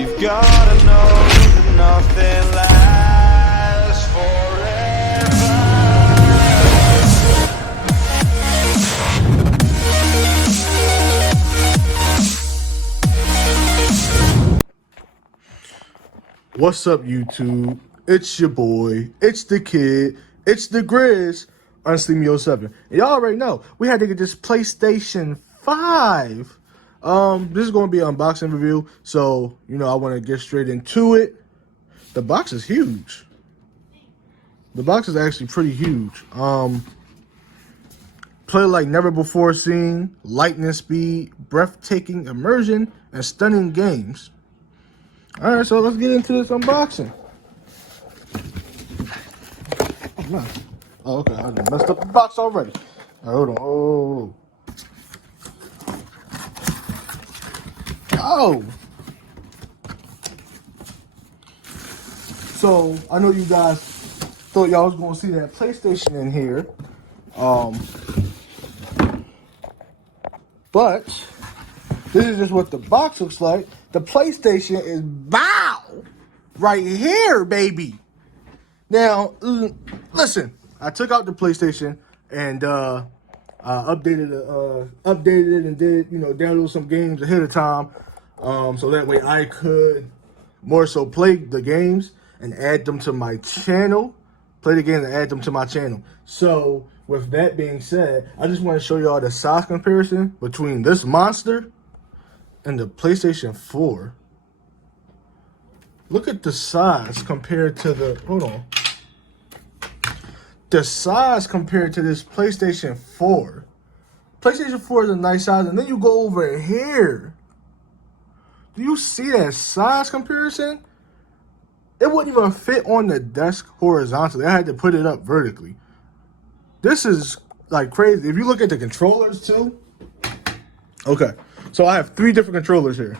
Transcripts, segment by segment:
You've gotta know that nothing lasts forever. What's up, YouTube? It's your boy, it's the kid, it's the Grizz, Unsleemy07. Y'all already know, we had to get this PlayStation 5. This is going to be an unboxing review, so, I want to get straight into it. The box is huge. The box is actually pretty huge. Play like never before seen, lightning speed, breathtaking immersion, and stunning games. Alright, so let's get into this unboxing. Oh, nice. Oh, okay. I messed up the box already. All right, hold on. Oh. So, I know you guys thought y'all was going to see that PlayStation in here. But this is just what the box looks like. The PlayStation is right here, baby. Now, listen. I took out the PlayStation and updated it and did download some games ahead of time, so that way I could more so play the games and add them to my channel. Play the games and add them to my channel. So with that being said, I just want to show y'all the size comparison between this monster and the PlayStation 4. Look at the size compared to the the size compared to this PlayStation 4. PlayStation 4 is a nice size, and then you go over here. Do you see that size comparison? It wouldn't even fit on the desk horizontally. I had to put it up vertically. This is like crazy. If you look at the controllers too. Okay, so I have 3 different controllers here.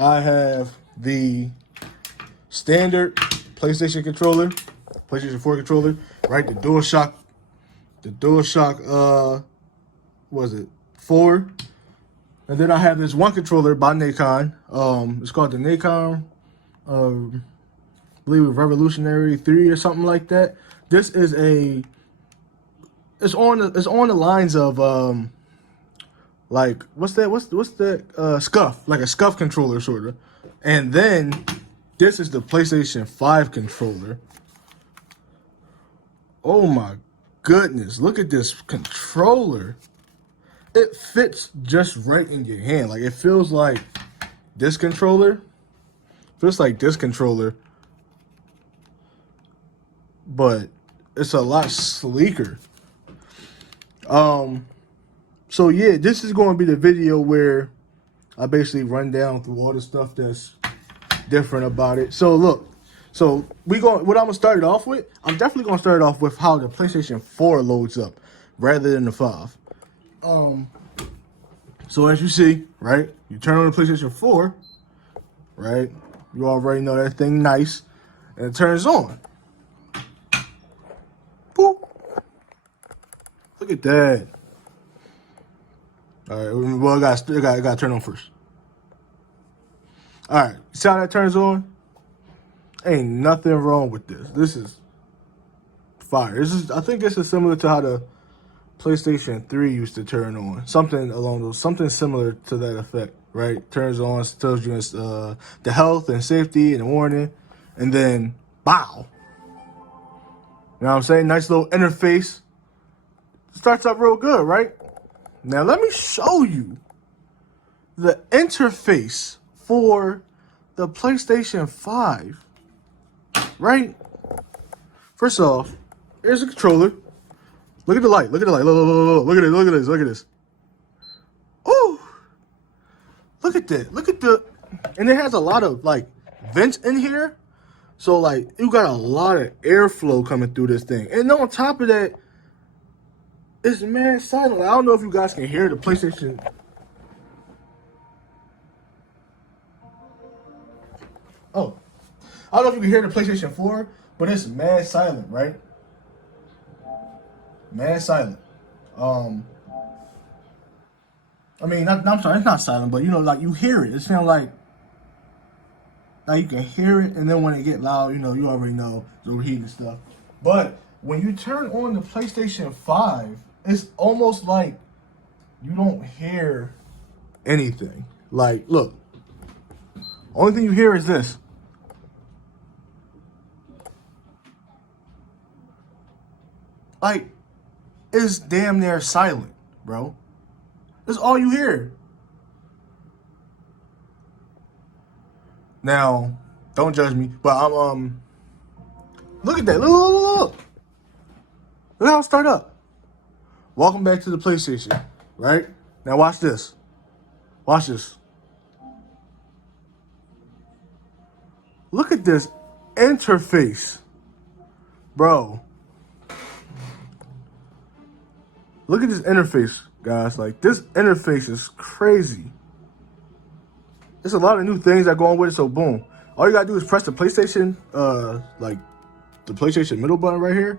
I have the standard PlayStation controller, PlayStation 4 controller, right? The DualShock, was it 4? And then I have this one controller by Nacon. It's called the Nacon, I believe Revolutionary 3 or something like that. This is it's on the lines of like what's that Scuff, like a Scuff controller sort of. And then this is the PlayStation 5 controller. Oh my goodness, look at this controller. It fits just right in your hand. Like, it feels like this controller. But it's a lot sleeker. So yeah, this is going to be the video where I basically run down through all the stuff that's different about it. So look, what I'm gonna start it off with, I'm definitely gonna start it off with how the PlayStation 4 loads up rather than the 5. So as you see, right, you turn on the PlayStation 4, right, you already know that thing nice, and it turns on. Boop. Look at that. All right, well, I got to turn on first. All right, see how that turns on? Ain't nothing wrong with this. This is fire. I think this is similar to how the PlayStation 3 used to turn on. Something similar to that effect, right? Turns on, tells you the health and safety and the warning, and then bow. You know what I'm saying? Nice little interface. Starts up real good, right? Now let me show you the interface for the PlayStation 5, right? First off, here's the controller. Look at the light. Look at the light. Look at it. Look at this. Look at this. Oh, look at that. And it has a lot of like vents in here. So like you got a lot of airflow coming through this thing. And on top of that, it's mad silent. I don't know if you guys can hear the PlayStation. Oh, I don't know if you can hear the PlayStation 4, but it's mad silent, right? Mad silent. I mean, I'm sorry, it's not silent, but like you hear it. It sounds like Now you can hear it, and then when it get loud, you already know it's overheating and stuff. But when you turn on the PlayStation 5, it's almost like you don't hear anything. Like, look, only thing you hear is this. Like, it's damn near silent, bro. That's all you hear. Now, don't judge me, but I'm look at that. Look. Look how it start up. Welcome back to the PlayStation, right? Now watch this. Watch this. Look at this interface, bro. Look at this interface, guys. Like, this interface is crazy. There's a lot of new things that go on with it, so boom. All you gotta do is press the PlayStation, like the PlayStation middle button right here.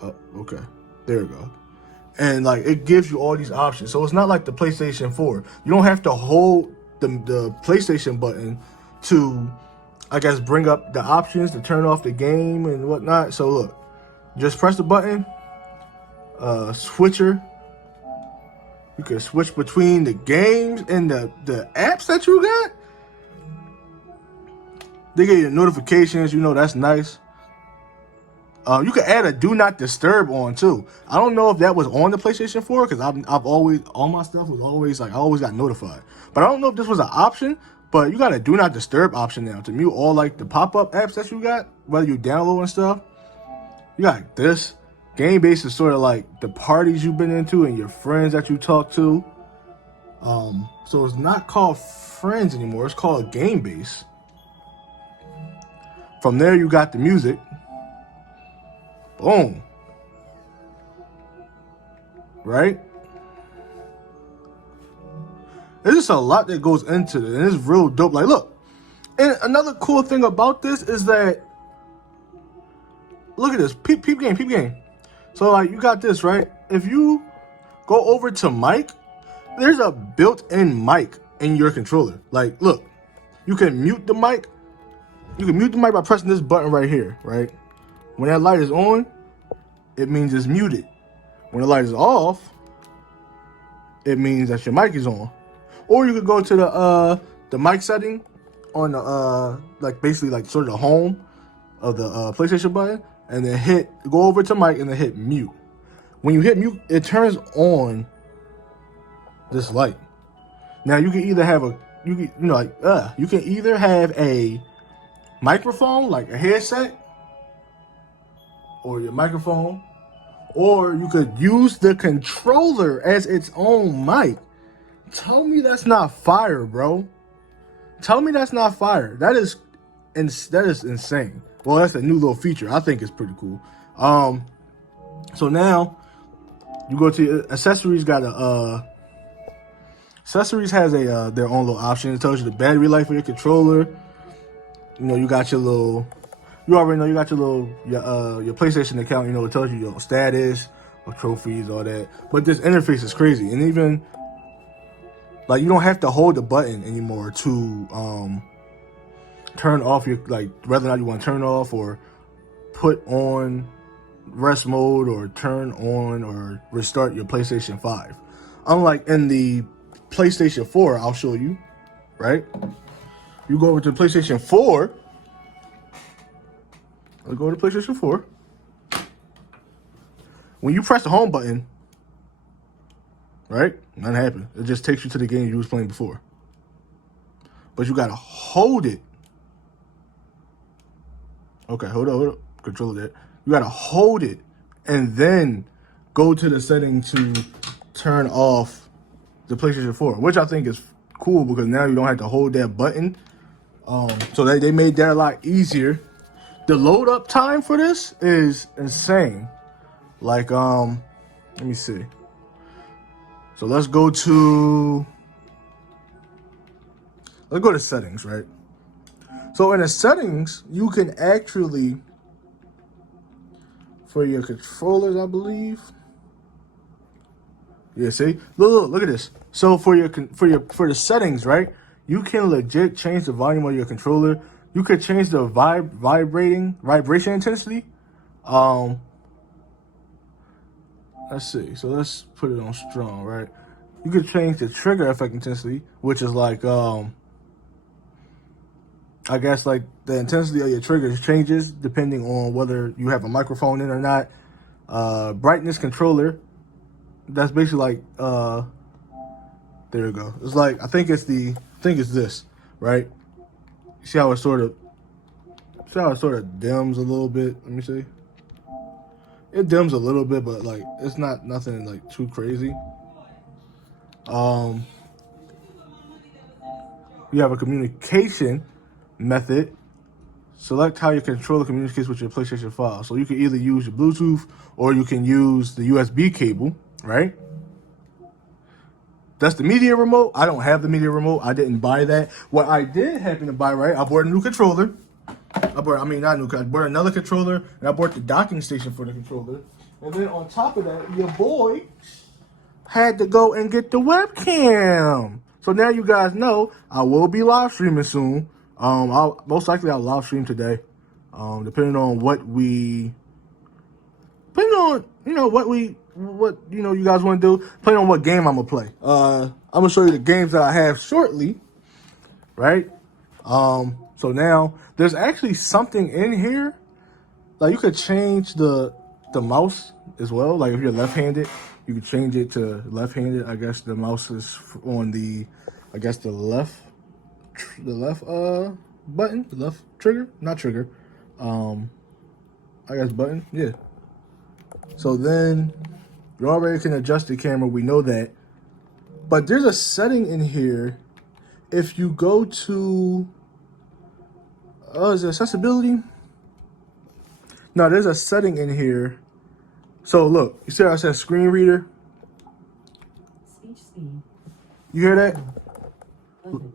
Oh, okay. There we go. And like, it gives you all these options. So it's not like the PlayStation 4. You don't have to hold the PlayStation button to, I guess, bring up the options to turn off the game and whatnot. So look, just press the button, switcher. You can switch between the games and the apps that you got. They get your notifications, that's nice. You can add a do not disturb on too. I don't know if that was on the PlayStation 4 because I've always, all my stuff was always like, I always got notified. But I don't know if this was an option, but you got a do not disturb option now to mute all like the pop-up apps that you got, whether you download and stuff. You got this. Game Base is sort of like the parties you've been into and your friends that you talk to. So it's not called Friends anymore. It's called Game Base. From there, you got the music. Boom. Right? There's just a lot that goes into it, and it's real dope. Like, look. And another cool thing about this is that, look at this. Peep game. So, like, you got this, right? If you go over to mic, there's a built-in mic in your controller. Like, look, you can mute the mic. You can mute the mic by pressing this button right here, right? When that light is on, it means it's muted. When the light is off, it means that your mic is on. Or you could go to the mic setting on the like basically like sort of the home of the PlayStation button, and then go over to mic and then hit mute. When you hit mute, it turns on this light. Now you can either have you can either have a microphone, like a headset, or your microphone, or you could use the controller as its own mic. Tell me that's not fire, bro. Tell me that's not fire. That is insane. Well, that's a new little feature. I think it's pretty cool. So now you go to accessories. Accessories has their own little option. It tells you the battery life of your controller. You got your little. You already know you got your little your PlayStation account. It tells you your status, or trophies, all that. But this interface is crazy, and even like you don't have to hold the button anymore to turn off your, like, whether or not you want to turn off or put on rest mode or turn on or restart your PlayStation 5. Unlike in the PlayStation 4, I'll show you, right? You go over to PlayStation 4. Let's go to PlayStation 4. When you press the home button, right? Nothing happened. It just takes you to the game you was playing before. But you gotta hold it. Okay, hold up. Control that. You gotta hold it and then go to the setting to turn off the PlayStation 4, which I think is cool because now you don't have to hold that button. So they made that a lot easier. The load up time for this is insane. Like, let me see. So let's go to settings, right? So in the settings, you can actually, for your controllers, I believe. Yeah, see? Look at this. So for the settings, right? You can legit change the volume of your controller You could change the vibration intensity. Um, let's see. So let's put it on strong, right? You could change the trigger effect intensity, which is like I guess like the intensity of your triggers changes depending on whether you have a microphone in or not. Brightness controller. That's basically like there you go. It's like I think it's this, right? See how it sort of dims a little bit. Let me see. It dims a little bit, but like it's not nothing like too crazy. You have a communication method. Select how your controller communicates with your PlayStation 5. So you can either use your Bluetooth or you can use the USB cable, right? That's the media remote. I don't have the media remote. I didn't buy that. What I did happen to buy, right? I bought a new controller. I bought another controller, and I bought the docking station for the controller. And then on top of that, your boy had to go and get the webcam. So now you guys know I will be live streaming soon. I'll live stream today. Depending on what you guys want to do, depending on what game I'm gonna play. I'm gonna show you the games that I have shortly, right? So now there's actually something in here. Like you could change the mouse as well. Like if you're left-handed, you could change it to left-handed. I guess the mouse is on the left button, the left trigger, not trigger. I guess button, yeah. So then you already can adjust the camera. We know that, but there's a setting in here. If you go to is it accessibility? No, there's a setting in here. So look, you see how I said screen reader? Speech speed. You hear that? Open.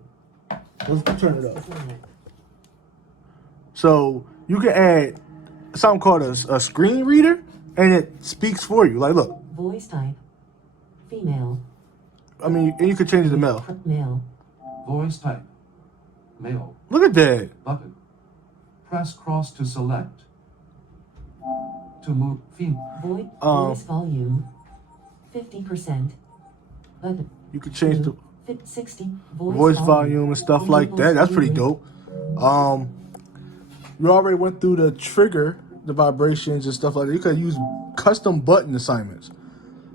Let's turn it up. Select. So you can add something called a screen reader, and it speaks for you. Like, look, Voice type. Female. I mean, and you could change the male. Male. Voice type. Male. Look at that. Button. Press cross to select. To move. Voice volume. 50%. Button. You could change the 60. voice volume and stuff like that. That's pretty dope. You already went through the vibrations and stuff like that. You could use custom button assignments.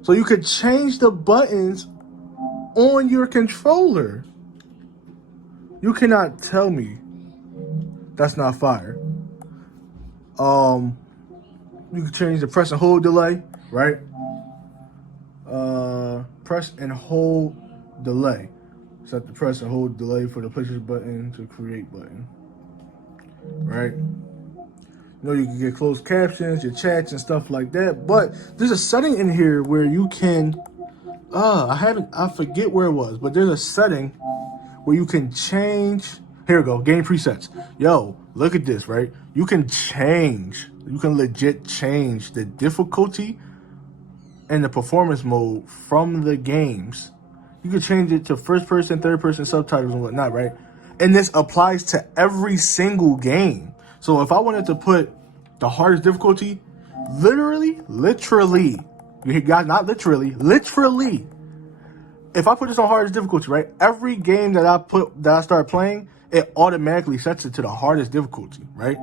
So you could change the buttons on your controller. You cannot tell me that's not fire. You can change the press and hold delay, right? Press and hold delay. Set the press and hold delay for the PlayStation button to create button. Right? You can get closed captions, your chats and stuff like that. But there's a setting in here where you can I forget where it was, but there's a setting where you can change. Here we go, game presets. Yo, look at this, right? You can legit change the difficulty and the performance mode from the games. You can change it to first person, third person, subtitles and whatnot, right? And this applies to every single game. So if I wanted to put the hardest difficulty, literally, you guys, not literally, if I put this on hardest difficulty, right? Every game that I start playing, it automatically sets it to the hardest difficulty, right?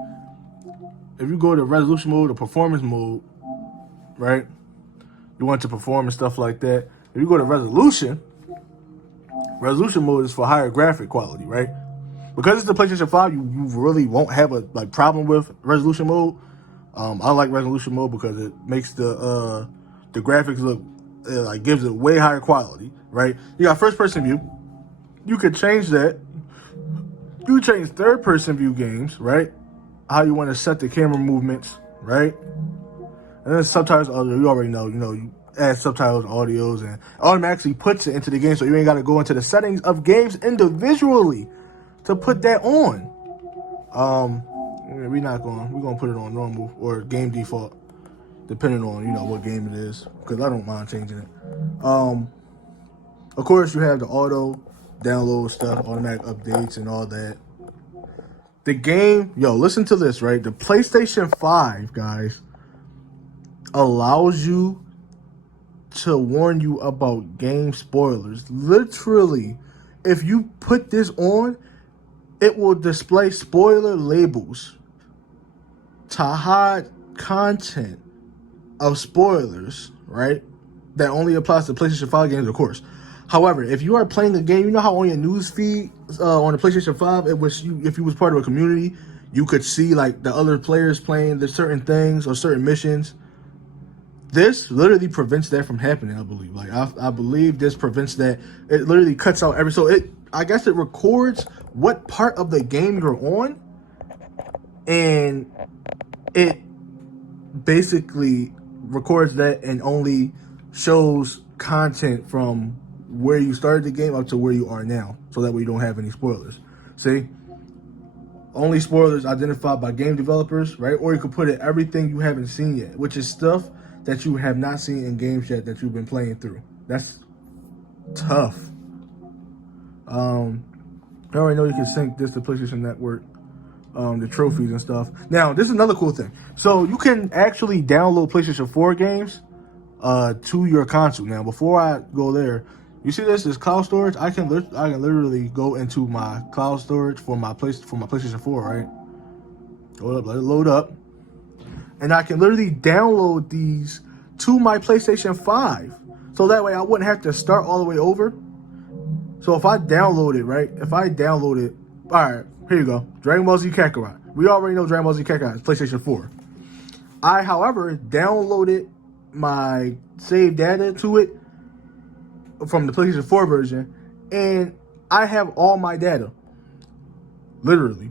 If you go to resolution mode or performance mode, right? You want to perform and stuff like that. If you go to resolution mode is for higher graphic quality, right? Because it's the PlayStation 5, you really won't have a problem with resolution mode. I like resolution mode because it makes the graphics look gives it way higher quality, right? You got first person view. You could change that. You change third person view games, right? How you want to set the camera movements, right? And then subtitles, you already know, you add subtitles, audios, and automatically puts it into the game, so you ain't got to go into the settings of games individually to put that on. We're gonna put it on normal or game default, depending on what game it is, because I don't mind changing it. Of course, you have the auto download stuff, automatic updates, and all that. The game, listen to this, right? The PlayStation 5, guys, allows you to warn you about game spoilers. Literally, if you put this on, it will display spoiler labels to hide content of spoilers, right? That only applies to PlayStation 5 games, of course. However, if you are playing a game, you know how on your news feed on the PlayStation 5, if you was part of a community, you could see like the other players playing the certain things or certain missions. This literally prevents that from happening, I believe. Like I believe this prevents that. It literally cuts out I guess it records what part of the game you're on, and it basically records that and only shows content from where you started the game up to where you are now, so that way you don't have any spoilers. See, only spoilers identified by game developers, right? Or you could put it everything you haven't seen yet, which is stuff that you have not seen in games yet that you've been playing through. That's tough. I already know you can sync this to PlayStation Network, the trophies and stuff. Now, this is another cool thing. So you can actually download PlayStation 4 games to your console. Now, before I go there, you see this cloud storage. I can literally go into my cloud storage for my PlayStation 4, right? Hold up, let it load up, and I can literally download these to my PlayStation 5, so that way I wouldn't have to start all the way over. So if I download it, right? All right, here you go. Dragon Ball Z Kakarot. We already know Dragon Ball Z Kakarot is PlayStation 4. I, however, downloaded my save data to it from the PlayStation 4 version, and I have all my data. Literally.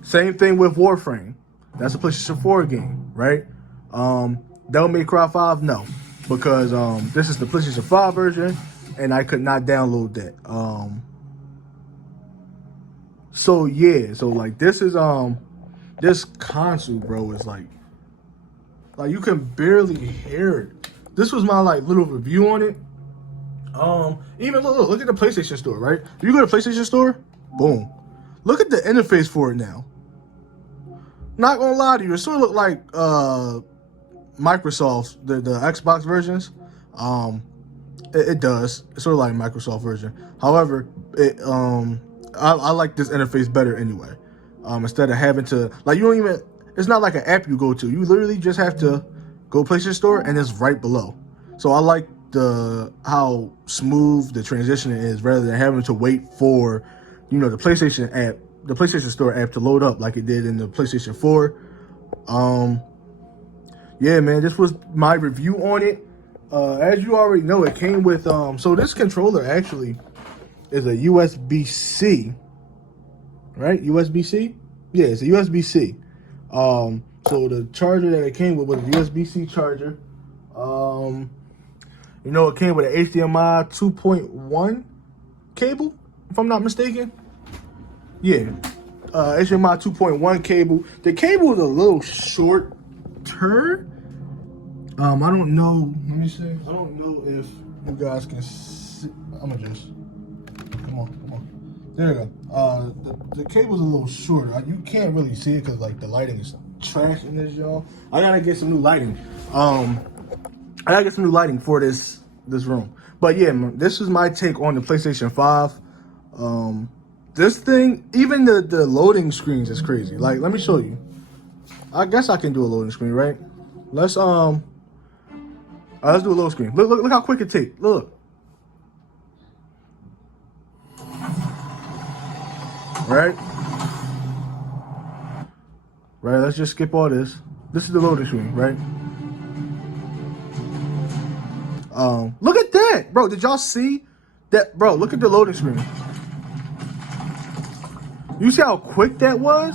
Same thing with Warframe. That's a PlayStation 4 game, right? Devil May Cry 5, no. Because this is the PlayStation 5 version, and I could not download that. So yeah, so like this is this console, bro, is like you can barely hear it. This was my like little review on it. Even look at the PlayStation Store, right? If you go to the PlayStation Store, boom. Look at the interface for it now. Not gonna lie to you, it sort of look like Microsoft's the Xbox versions. It does. It's sort of like Microsoft version. However, I like this interface better anyway. Instead of having to it's not like an app you go to. You literally just have to go PlayStation Store and it's right below. So I like how smooth the transition is rather than having to wait for, the PlayStation Store app to load up like it did in the PlayStation 4. Yeah, man, this was my review on it. As you already know, it came with so this controller actually is a USB-C, right? USB-C? Yeah, it's a USB-C. So the charger that it came with was a USB-C charger. It came with an HDMI 2.1 cable, if I'm not mistaken. Yeah, HDMI 2.1 cable. The cable is a little shorter. I don't know. Let me see. I don't know if you guys can see. I'm gonna just. Come on. There you go. The cable's a little shorter. You can't really see it because like the lighting is trash in this, y'all. I gotta get some new lighting. I gotta get some new lighting for this room. But yeah, man, this is my take on the PlayStation 5. This thing, even the loading screens is crazy. Like, let me show you. I guess I can do a loading screen, right? Let's do a load screen. Look how quick it takes. Look. Right? Right, let's just skip all this. This is the loading screen, right? Look at that, bro. Did y'all see that, bro? Look at the loading screen. You see how quick that was?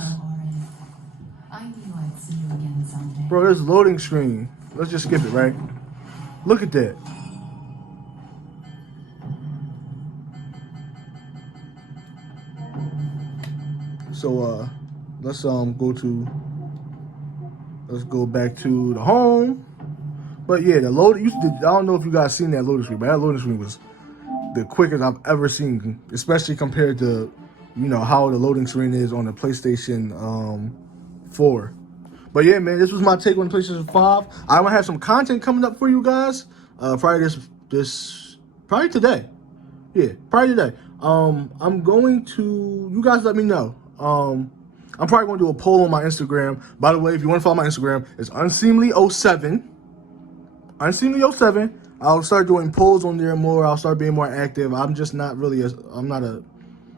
I knew I'd see you again someday. Bro, this loading screen. Let's just skip it, right? Look at that. So let's go back to the home. But yeah, the load. I don't know if you guys seen that loading screen, but that loading screen was the quickest I've ever seen, especially compared to how the loading screen is on the PlayStation 4. But yeah, man, this was my take on the PlayStation 5. I'm gonna have some content coming up for you guys. Probably probably today. Yeah, probably today. I'm going to, you guys let me know. I'm probably going to do a poll on my Instagram. By the way, if you want to follow my Instagram, it's Unseemly07. Unseemly07. I'll start doing polls on there more. I'll start being more active. I'm just not really I'm not a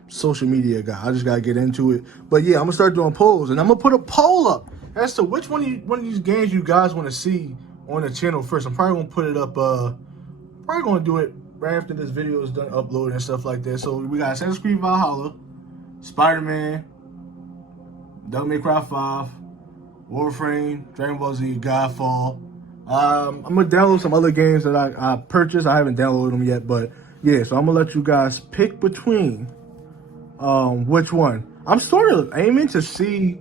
social media guy. I just got to get into it. But yeah, I'm going to start doing polls. And I'm going to put a poll up as to which one of these games you guys want to see on the channel first. I'm probably going to put it up, probably going to do it right after this video is done uploading and stuff like that. So we got Assassin's Creed Valhalla, Spider-Man, Devil May Cry 5, Warframe, Dragon Ball Z, Godfall. I'm going to download some other games that I purchased. I haven't downloaded them yet, but yeah, so I'm going to let you guys pick between which one. I'm sort of aiming to see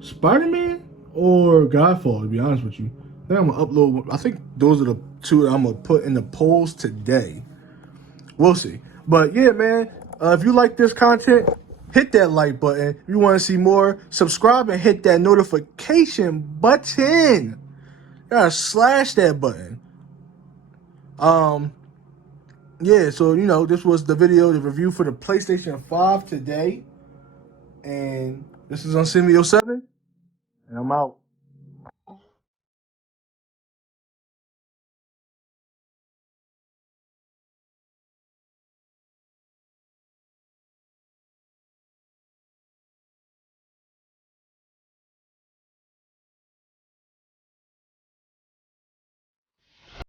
Spider-Man or Godfall, to be honest with you. Then I'm going to upload, I think those are the two that I'm going to put in the polls today. We'll see. But yeah, man, if you like this content, hit that like button. If you want to see more, subscribe and hit that notification button. You gotta slash that button. Yeah, so this was the review for the PlayStation 5 today. And this is Unseemly07. And I'm out.